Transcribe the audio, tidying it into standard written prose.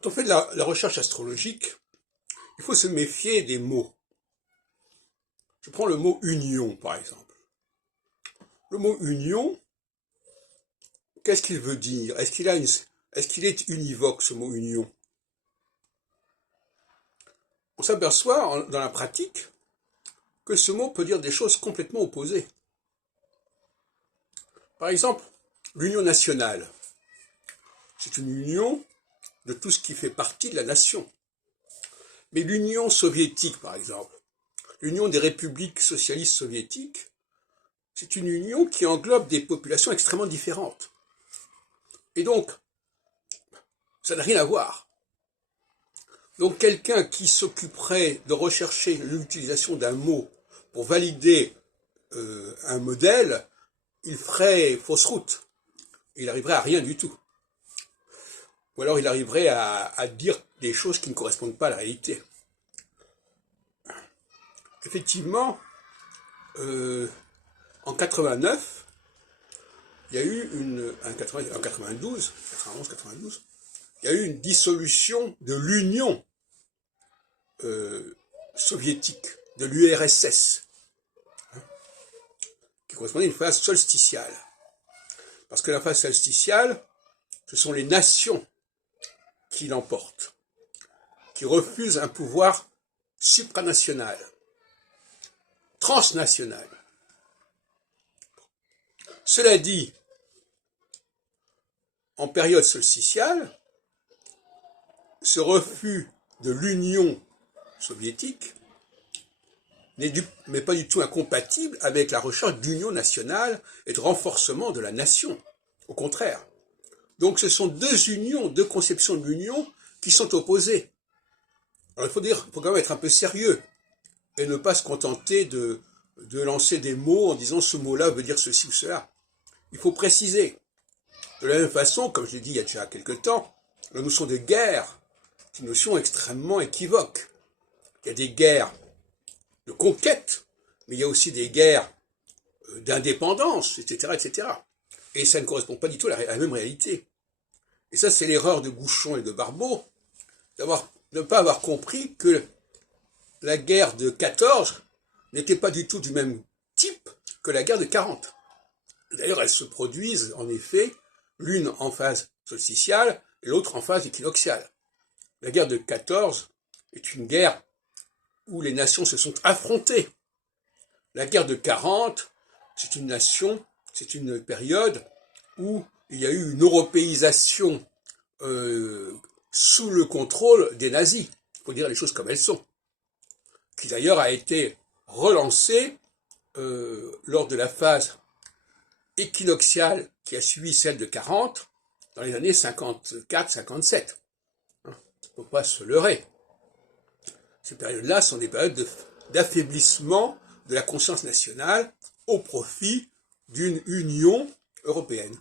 Quand on fait de la recherche astrologique, il faut se méfier des mots. Je prends le mot union, par exemple. Le mot union, qu'est-ce qu'il veut dire? Est-ce qu'il est univoque, ce mot union? On s'aperçoit dans la pratique que ce mot peut dire des choses complètement opposées. Par exemple, l'union nationale, c'est une union de tout ce qui fait partie de la nation. Mais l'Union soviétique, par exemple, l'Union des républiques socialistes soviétiques, c'est une union qui englobe des populations extrêmement différentes. Et donc, ça n'a rien à voir. Donc quelqu'un qui s'occuperait de rechercher l'utilisation d'un mot pour valider un modèle, il ferait fausse route. Il arriverait à rien du tout. Ou alors il arriverait à dire des choses qui ne correspondent pas à la réalité. Effectivement, en 89, il y a eu en 92, il y a eu une dissolution de l'Union soviétique, de l'URSS, qui correspondait à une phase solsticiale. Parce que la phase solsticiale, ce sont les nations qui l'emportent, qui refusent un pouvoir supranational, transnational. Cela dit, en période solsticiale, ce refus de l'Union soviétique n'est pas du tout incompatible avec la recherche d'union nationale et de renforcement de la nation. Au contraire. Donc ce sont deux unions, deux conceptions de l'union qui sont opposées. Alors il faut quand même être un peu sérieux et ne pas se contenter de lancer des mots en disant ce mot-là veut dire ceci ou cela. Il faut préciser. De la même façon, comme je l'ai dit il y a déjà quelque temps, la notion de guerre est une notion extrêmement équivoque. Il y a des guerres de conquête, mais il y a aussi des guerres d'indépendance, etc., etc. Et ça ne correspond pas du tout à la même réalité. Et ça, c'est l'erreur de Gouchon et de Barbeau, de ne pas avoir compris que la guerre de 14 n'était pas du tout du même type que la guerre de 40. D'ailleurs, elles se produisent, en effet, l'une en phase solsticiale et l'autre en phase équinoxiale. La guerre de 14 est une guerre où les nations se sont affrontées. La guerre de 40, c'est une période où il y a eu une européisation sous le contrôle des nazis, il faut dire les choses comme elles sont, qui d'ailleurs a été relancée lors de la phase équinoxiale qui a suivi celle de 40 dans les années 54-57. Il ne faut pas se leurrer. Ces périodes-là sont des périodes d'affaiblissement de la conscience nationale au profit d'une union européenne.